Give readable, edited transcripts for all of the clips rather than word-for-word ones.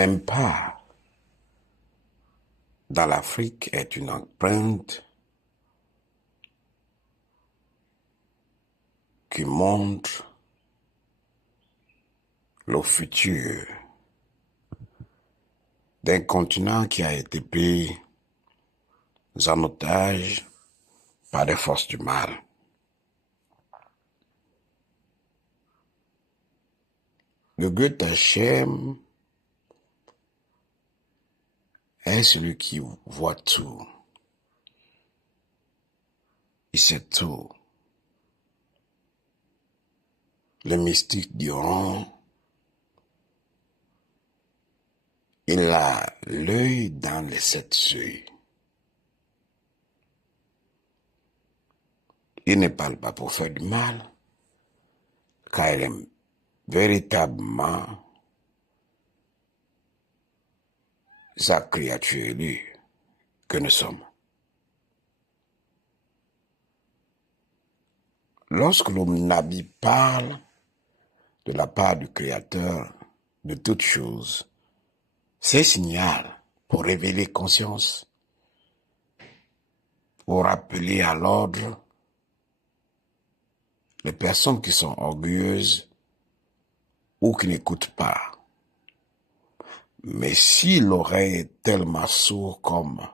Un pas dans l'Afrique est une empreinte qui montre le futur d'un continent qui a été pris en otage par les forces du mal. Le Goethe Hachem est celui qui voit tout. Il sait tout. Les mystiques diront, il a l'œil dans les 7 yeux. Il ne parle pas pour faire du mal, car il aime véritablement sa créature élue que nous sommes. Lorsque le Nabi parle de la part du Créateur de toutes choses, c'est un signal pour révéler conscience, pour rappeler à l'ordre les personnes qui sont orgueilleuses ou qui n'écoutent pas. Mais si l'oreille est tellement sourde comme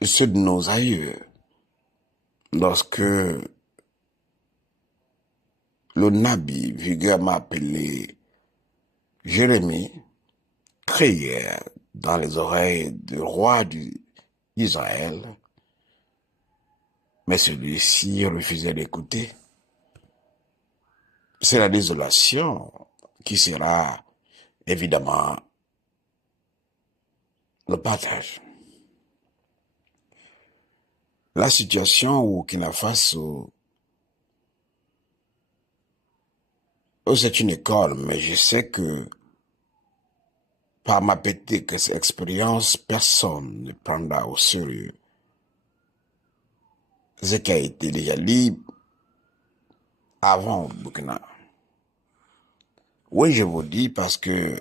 ceux de nos aïeux, lorsque le Nabi, vulgairement appelé Jérémie, criait dans les oreilles du roi d'Israël, mais celui-ci refusait d'écouter. C'est la désolation qui sera évidemment le partage. La situation au Burkina Faso, c'est une école, mais je sais que par ma petite expérience, personne ne prendra au sérieux ce qui a été déjà libre avant au Burkina. Oui, je vous dis parce que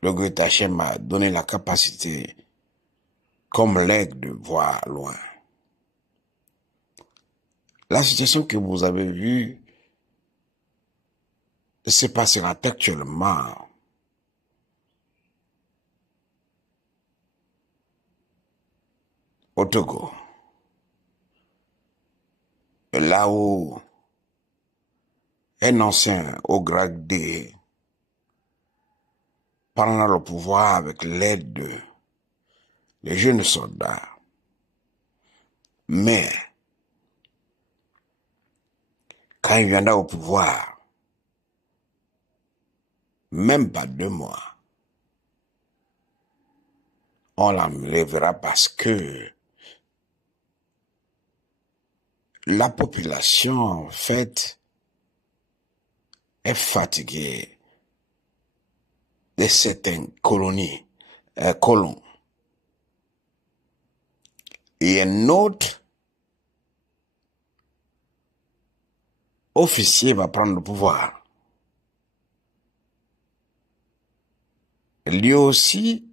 le Goethe Hachem m'a donné la capacité, comme l'aigle, de voir loin. La situation que vous avez vue se passera actuellement au Togo. Là où un ancien au grade D prendra le pouvoir avec l'aide des jeunes soldats. Mais quand il viendra au pouvoir, même pas 2 mois, on l'enlèvera parce que la population, en fait, est fatiguée de certaines colons. Et un autre officier va prendre le pouvoir. Lui aussi,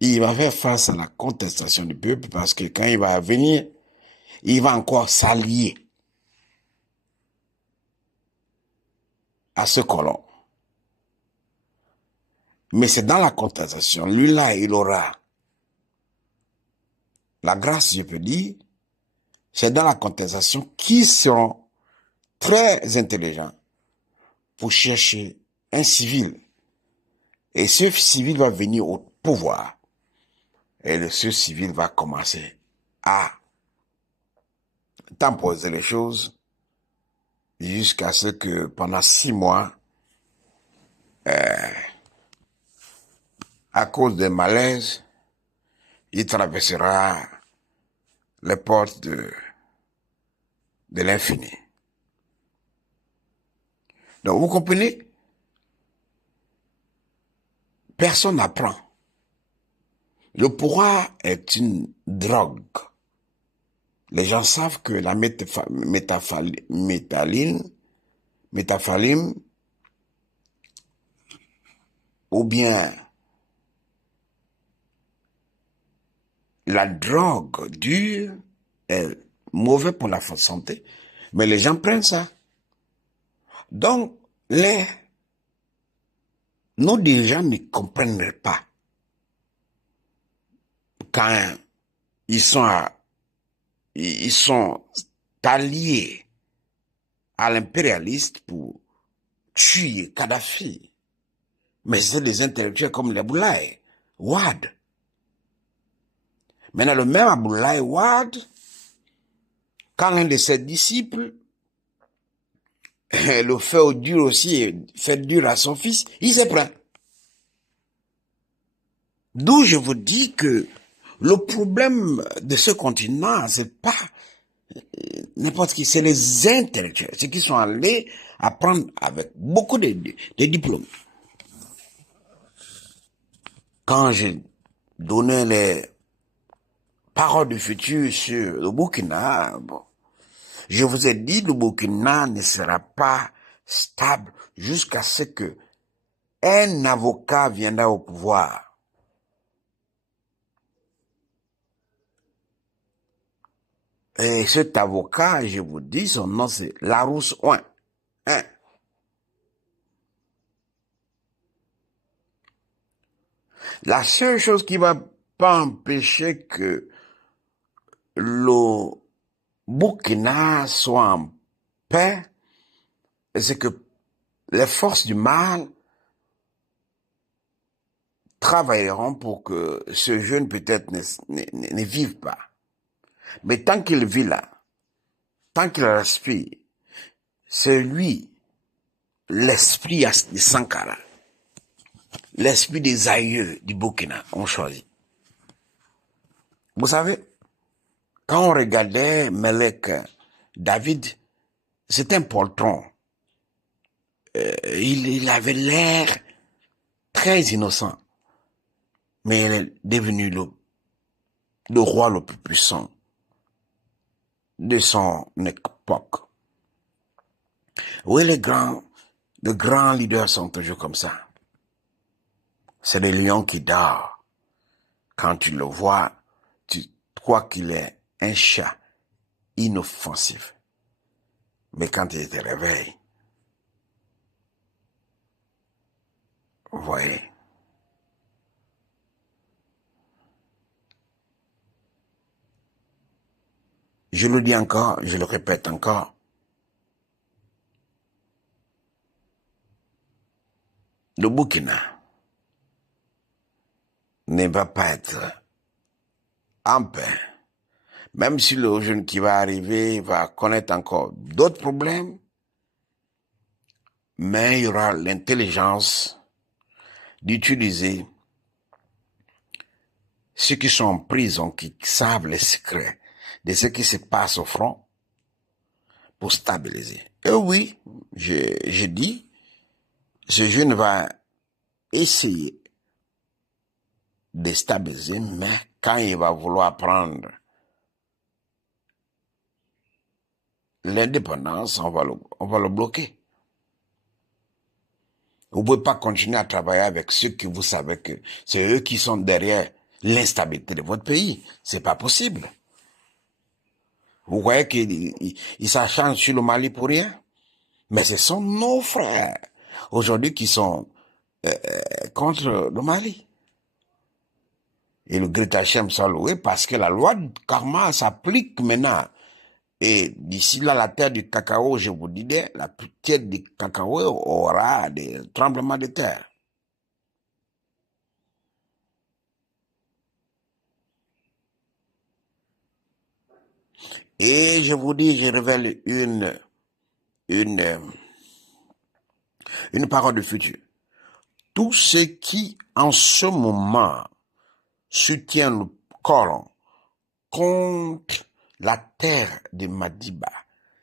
il va faire face à la contestation du peuple parce que quand il va venir, il va encore s'allier à ce colon. Mais c'est dans la contestation, lui-là, il aura la grâce, je peux dire, c'est dans la contestation qu'ils seront très intelligents pour chercher un civil. Et ce civil va venir au pouvoir. Et ce civil va commencer à temposer les choses jusqu'à ce que pendant 6 mois, à cause des malaises, il traversera les portes de l'infini. Donc, vous comprenez? Personne n'apprend. Le pouvoir est une drogue. Les gens savent que la méthamphétamine ou bien la drogue dure est mauvaise pour la santé, mais les gens prennent ça. Donc, nos dirigeants ne comprennent pas quand ils sont alliés à l'impérialiste pour tuer Kadhafi. Mais c'est des intellectuels comme les Abdoulaye Wade. Maintenant, le même Abdoulaye Wade, quand l'un de ses disciples le fait au dur aussi, et fait dur à son fils, il se prend. D'où je vous dis que le problème de ce continent, c'est pas n'importe qui, c'est les intellectuels, ceux qui sont allés apprendre avec beaucoup de diplômes. Quand j'ai donné les paroles du futur sur le Burkina, bon, je vous ai dit le Burkina ne sera pas stable jusqu'à ce que un avocat viendra au pouvoir. Et cet avocat, je vous dis, son nom c'est Larousse Ouin. Hein? La seule chose qui va pas empêcher que le Burkina soit en paix, c'est que les forces du mal travailleront pour que ce jeune peut-être ne vive pas. Mais tant qu'il vit là, tant qu'il respire, c'est lui, l'esprit de Sankara, l'esprit des aïeux du Burkina, ont choisi. Vous savez, quand on regardait Melek David, c'était un poltron. Il avait l'air très innocent, mais il est devenu le roi le plus puissant de son époque. Oui, les grands leaders sont toujours comme ça. C'est le lion qui dort. Quand tu le vois, tu crois qu'il est un chat inoffensif. Mais quand il te réveille, vous voyez, je le dis encore, je le répète encore, le Burkina ne va pas être en paix. Même si le jeune qui va arriver va connaître encore d'autres problèmes, mais il y aura l'intelligence d'utiliser ceux qui sont en prison, qui savent les secrets de ce qui se passe au front pour stabiliser. Et oui, je dis, ce jeune va essayer de stabiliser, mais quand il va vouloir prendre l'indépendance, on va le bloquer. Vous ne pouvez pas continuer à travailler avec ceux que vous savez que c'est eux qui sont derrière l'instabilité de votre pays. C'est pas possible. Vous voyez qu'ils s'acharnent sur le Mali pour rien? Mais ce sont nos frères aujourd'hui qui sont contre le Mali. Et le Greta Hachem soit loué parce que la loi du karma s'applique maintenant. Et d'ici là, la terre du cacao, je vous disais, la terre du cacao aura des tremblements de terre. Et je vous dis, je révèle une parole du futur. Tous ceux qui, en ce moment, soutiennent le Coran contre la terre de Madiba,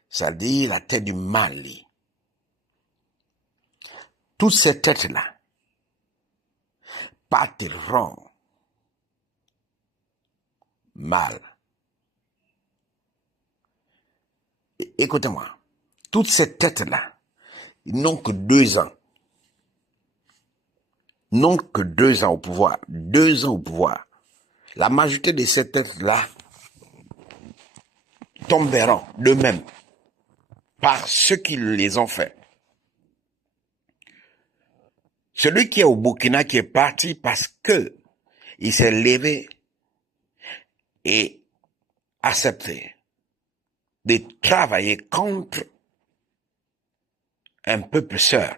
c'est-à-dire la terre du Mali, toutes ces têtes-là partiront mal. Écoutez-moi, toutes ces têtes-là, ils n'ont que 2 ans. n'ont que 2 ans au pouvoir. 2 ans au pouvoir. La majorité de ces têtes-là tomberont d'eux-mêmes par ceux qui les ont fait. Celui qui est au Burkina qui est parti parce que il s'est levé et accepté de travailler contre un peuple sœur.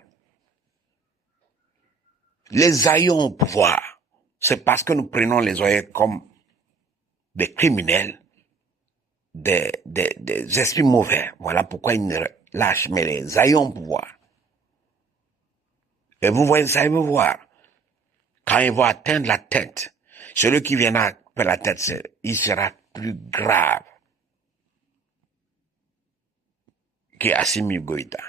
Les aïeux au pouvoir, c'est parce que nous prenons les aïeux comme des criminels, des esprits mauvais. Voilà pourquoi ils ne lâchent, mais les aïeux au pouvoir. Et vous voyez, ça, vous voir. Quand ils vont atteindre la tête, celui qui viendra après la tête, il sera plus grave que Assimi Goïta.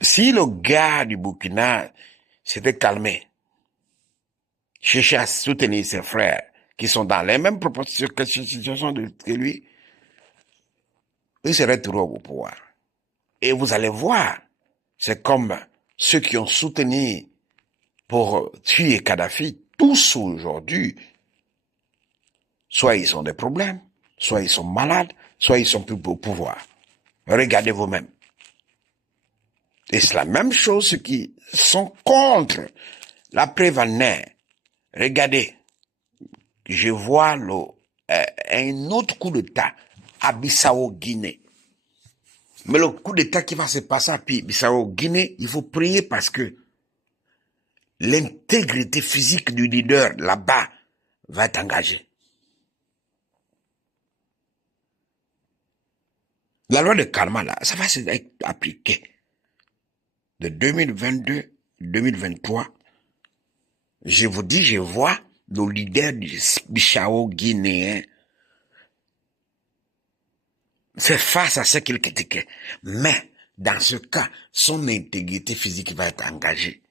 Si le gars du Burkina s'était calmé, cherchait à soutenir ses frères qui sont dans les mêmes situations que lui, il serait toujours au pouvoir. Et vous allez voir, c'est comme ceux qui ont soutenu pour tuer Kadhafi, tous aujourd'hui, soit ils ont des problèmes, soit ils sont malades, soit ils sont plus au pouvoir. Regardez vous-même. Et c'est la même chose ceux qui sont contre la prévenir. Regardez, je vois un autre coup d'État à Bissau-Guinée. Mais le coup d'État qui va se passer à Bissau-Guinée, il faut prier parce que l'intégrité physique du leader là-bas va être engagée. La loi de karma, là, ça va être appliqué de 2022, 2023. Je vous dis, je vois le leader du Bissau guinéen faire face à ce qu'il critiquait. Mais, dans ce cas, son intégrité physique va être engagée.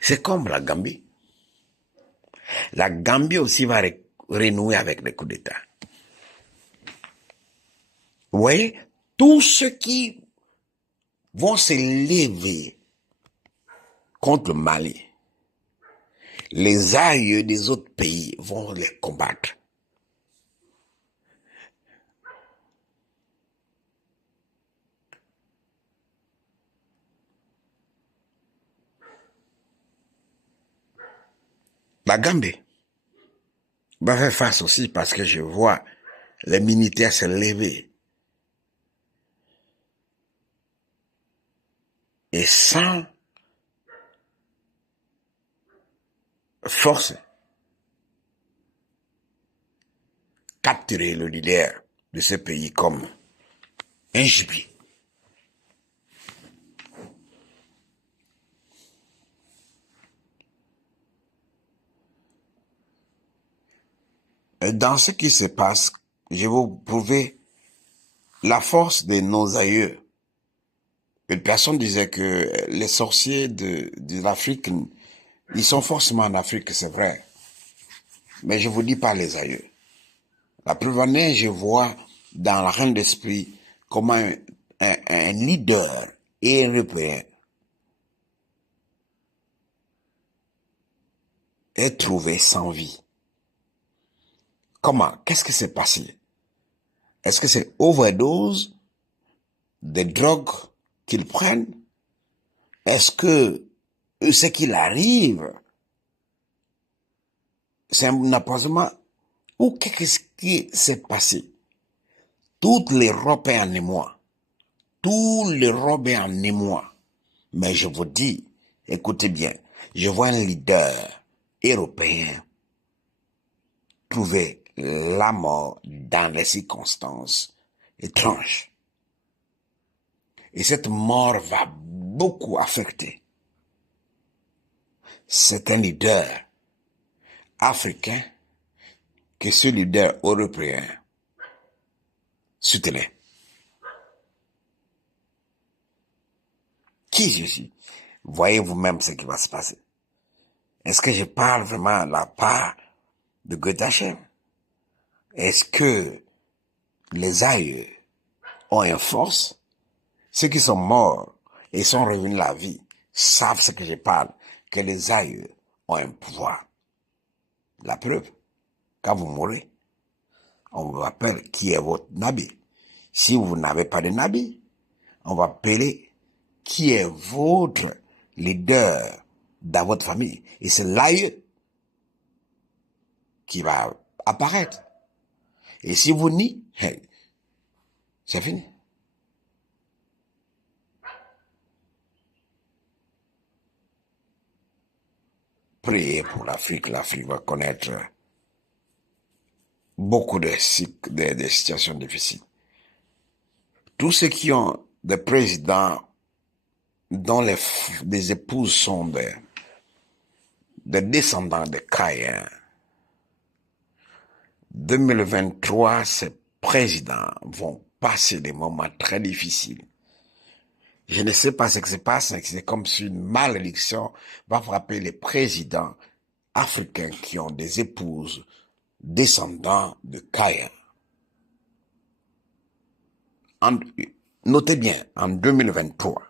C'est comme la Gambie. La Gambie aussi va renouer avec les coups d'État. Vous voyez, tous ceux qui vont se lever contre le Mali, les aïeux des autres pays vont les combattre. La Gambie va faire face aussi parce que je vois les militaires se lever. Et sans force, capturer le leader de ce pays comme un gibier. Et dans ce qui se passe, je vais vous prouver la force de nos aïeux. Une personne disait que les sorciers de l'Afrique, ils sont forcément en Afrique, c'est vrai. Mais je vous dis pas les aïeux. La preuve en est, je vois dans la reine d'esprit comment un leader européen est trouvé sans vie. Comment? Qu'est-ce qui s'est passé? Est-ce que c'est overdose des drogues qu'ils prennent? Est-ce que ce qu'il arrive, c'est un empoisonnement? Ou qu'est-ce qui s'est passé? Toute l'Europe est en émoi. Tout l'Europe est en émoi. Mais je vous dis, écoutez bien, je vois un leader européen trouver la mort dans les circonstances étranges. Et cette mort va beaucoup affecter. C'est un leader africain que ce leader européen soutenait. Qui je suis? Voyez vous-même ce qui va se passer. Est-ce que je parle vraiment de la part de Goethe-Hachem? Est-ce que les aïeux ont une force? Ceux qui sont morts et sont revenus à la vie savent ce que je parle, que les aïeux ont un pouvoir. La preuve, quand vous mourrez, on vous appelle qui est votre nabi. Si vous n'avez pas de nabi, on va appeler qui est votre leader dans votre famille. Et c'est l'aïeux qui va apparaître. Et si vous niez, c'est fini. Priez pour l'Afrique. L'Afrique va connaître beaucoup de situations difficiles. Tous ceux qui ont des présidents dont des épouses sont des descendants de Caïn, 2023, ces présidents vont passer des moments très difficiles. Je ne sais pas ce qui se passe, c'est comme si une malédiction va frapper les présidents africains qui ont des épouses descendants de Caïn. Notez bien, en 2023,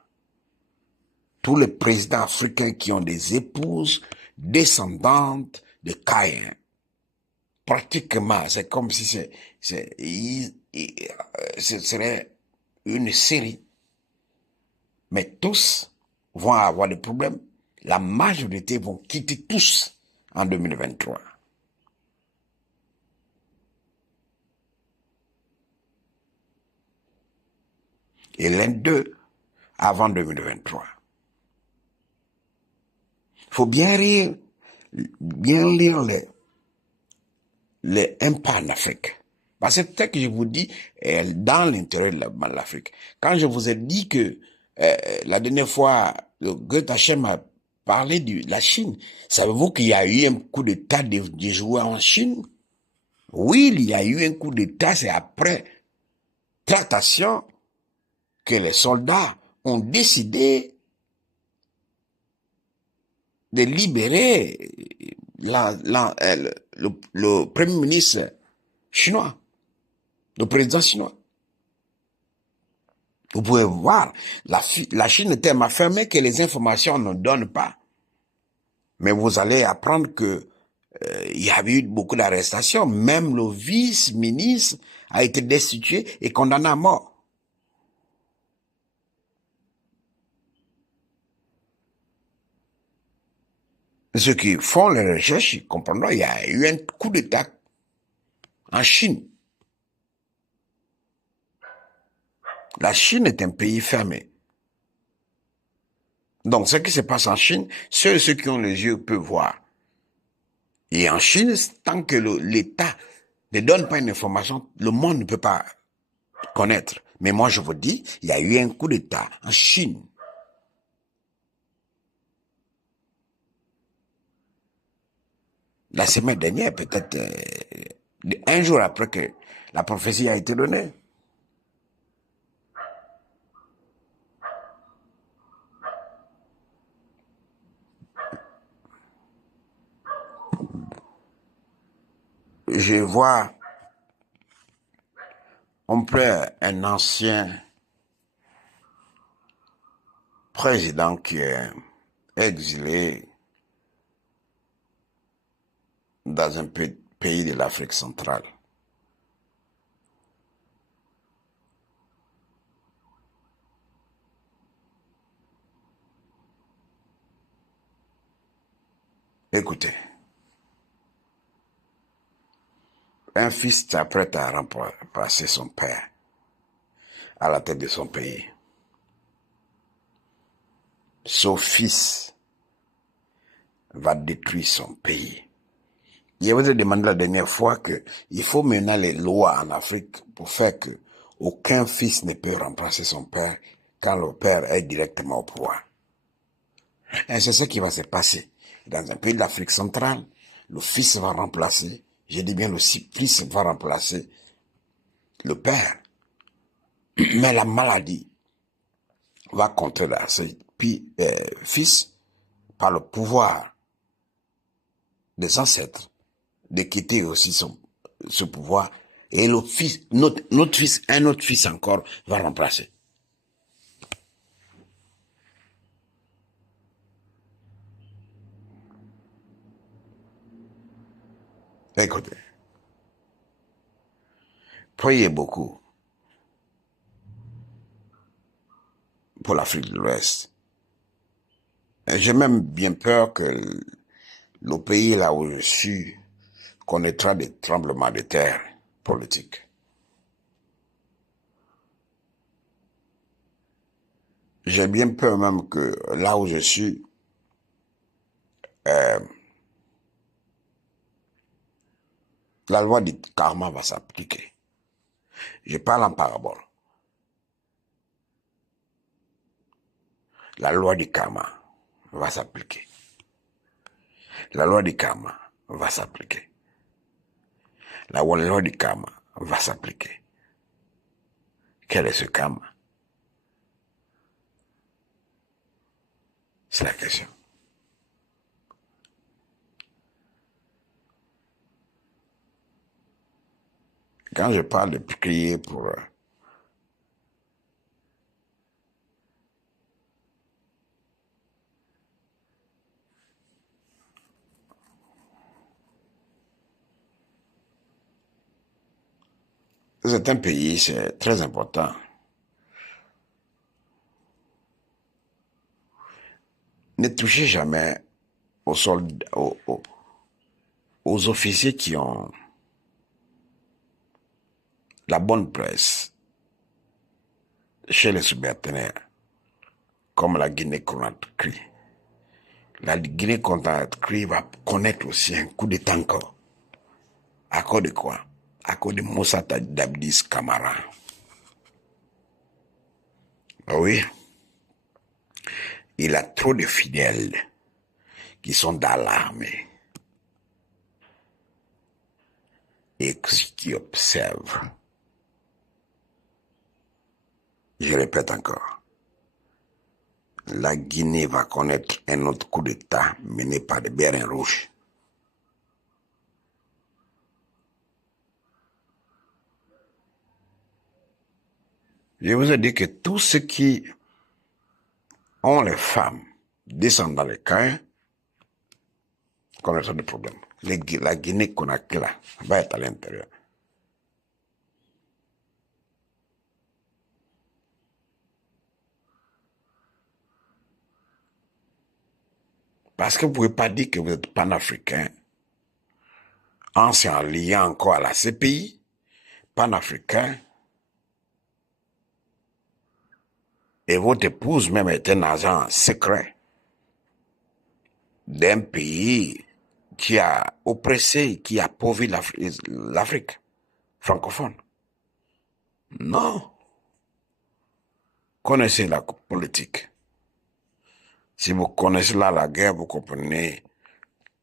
tous les présidents africains qui ont des épouses descendantes de Caïn, pratiquement, c'est comme si ce serait une série. Mais tous vont avoir des problèmes. La majorité vont quitter tous en 2023. Et l'un d'eux avant 2023. Il faut bien lire les impacts en Afrique. Parce que peut-être que je vous dis, dans l'intérieur de l'Afrique, quand je vous ai dit que la dernière fois, le Goethe-Hachem a parlé de la Chine, savez-vous qu'il y a eu un coup d'État des joueurs en Chine? Oui, il y a eu un coup d'État, c'est après tractation que les soldats ont décidé de libérer le premier ministre chinois, le président chinois. Vous pouvez voir, la Chine est tellement fermée que les informations ne donnent pas. Mais vous allez apprendre que il y a eu beaucoup d'arrestations. Même le vice-ministre a été destitué et condamné à mort. Ceux qui font les recherches, ils comprendront, il y a eu un coup d'État en Chine. La Chine est un pays fermé. Donc, ce qui se passe en Chine, seuls ceux qui ont les yeux peuvent voir. Et en Chine, tant que l'État ne donne pas une information, le monde ne peut pas connaître. Mais moi, je vous dis, il y a eu un coup d'État en Chine. La semaine dernière, peut-être un jour après que la prophétie a été donnée. Je vois un ancien président qui est exilé dans un pays de l'Afrique centrale. Écoutez, un fils s'apprête à remplacer son père à la tête de son pays. Son fils va détruire son pays. Je vous ai demandé la dernière fois qu'il faut maintenant les lois en Afrique pour faire que aucun fils ne peut remplacer son père quand le père est directement au pouvoir. Et c'est ce qui va se passer. Dans un pays de l'Afrique centrale, le fils va remplacer, je dis bien le fils va remplacer le père. Mais la maladie va contrer ce fils par le pouvoir des ancêtres de quitter aussi ce pouvoir, et l'autre fils, notre fils, un autre fils encore va remplacer. Écoutez, priez beaucoup pour l'Afrique de l'Ouest. J'ai même bien peur que le pays là où je suis connaîtra des tremblements de terre politiques. J'ai bien peur même que là où je suis, la loi du karma va s'appliquer. Je parle en parabole. La loi du karma va s'appliquer. La loi du karma va s'appliquer. La loi du karma va s'appliquer. Quel est ce karma? C'est la question. Quand je parle de prier pour c'est un pays, c'est très important. Ne touchez jamais aux soldats, aux officiers qui ont la bonne presse chez les subalternes, comme la Guinée-Conakry. La Guinée-Conakry va connaître aussi un coup d'état encore. À cause de quoi? À cause de Moussa Dabdis Camara. Oui, il a trop de fidèles qui sont dans l'armée et qui observent. Je répète encore. La Guinée va connaître un autre coup d'État mené par des bérets rouges. Je vous ai dit que tous ceux qui ont les femmes descendent dans les camps connaîtront des problèmes. La Guinée-Conakry va être à l'intérieur. Parce que vous ne pouvez pas dire que vous êtes panafricain en s'en liant encore à la CPI, panafricain, et votre épouse même est un agent secret d'un pays qui a oppressé, qui a appauvri l'Afrique francophone. Non. Connaissez la politique. Si vous connaissez là la guerre, vous comprenez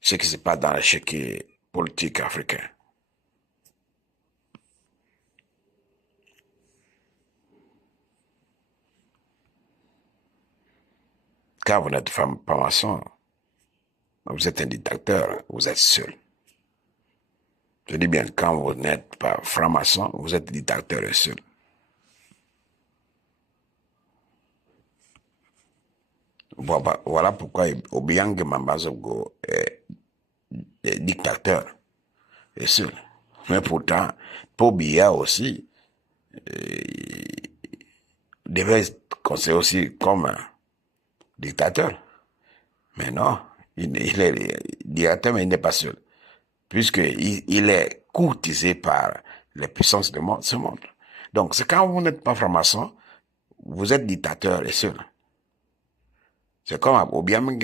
ce qui se passe dans l'échiquier politique africain. Quand vous n'êtes pas maçon, vous êtes un dictateur, vous êtes seul. Je dis bien, quand vous n'êtes pas franc-maçon, vous êtes dictateur et seul. Voilà pourquoi Obiang Mambazogo est dictateur et seul. Mais pourtant, Paul Biya aussi devait être considéré aussi comme un dictateur. Mais non, il est dictateur, mais il n'est pas seul. Puisqu'il est courtisé par les puissances de ce monde. Donc, c'est quand vous n'êtes pas franc-maçon, vous êtes dictateur et seul. C'est comme à Obiang.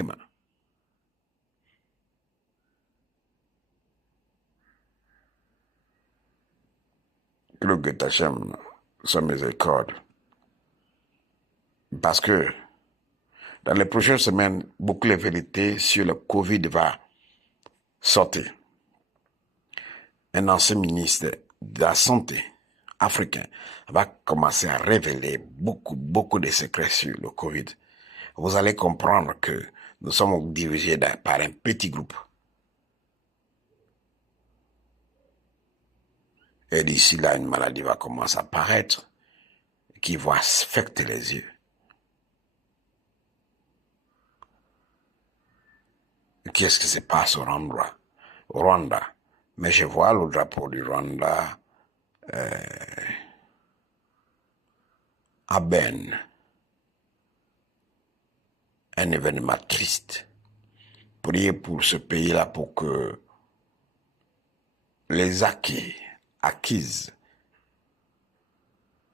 Que le Tachem soit miséricorde. Parce que dans les prochaines semaines, beaucoup de vérités sur le Covid va sortir. Un ancien ministre de la Santé africain va commencer à révéler beaucoup de secrets sur le Covid. Vous allez comprendre que nous sommes dirigés par un petit groupe. Et d'ici là, une maladie va commencer à apparaître qui va affecter les yeux. Qu'est-ce qui se passe au Rwanda? Mais je vois le drapeau du Rwanda à Ben. Un événement triste. Priez pour ce pays-là pour que les acquises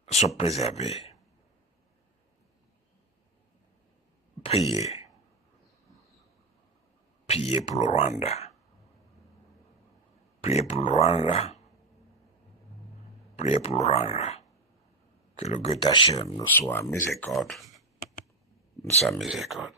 soient préservés. Priez. Priez pour le Rwanda. Priez pour le Rwanda. Priez pour le Rwanda. Que le Dieu Hachem nous soit miséricorde. Nous soit miséricorde.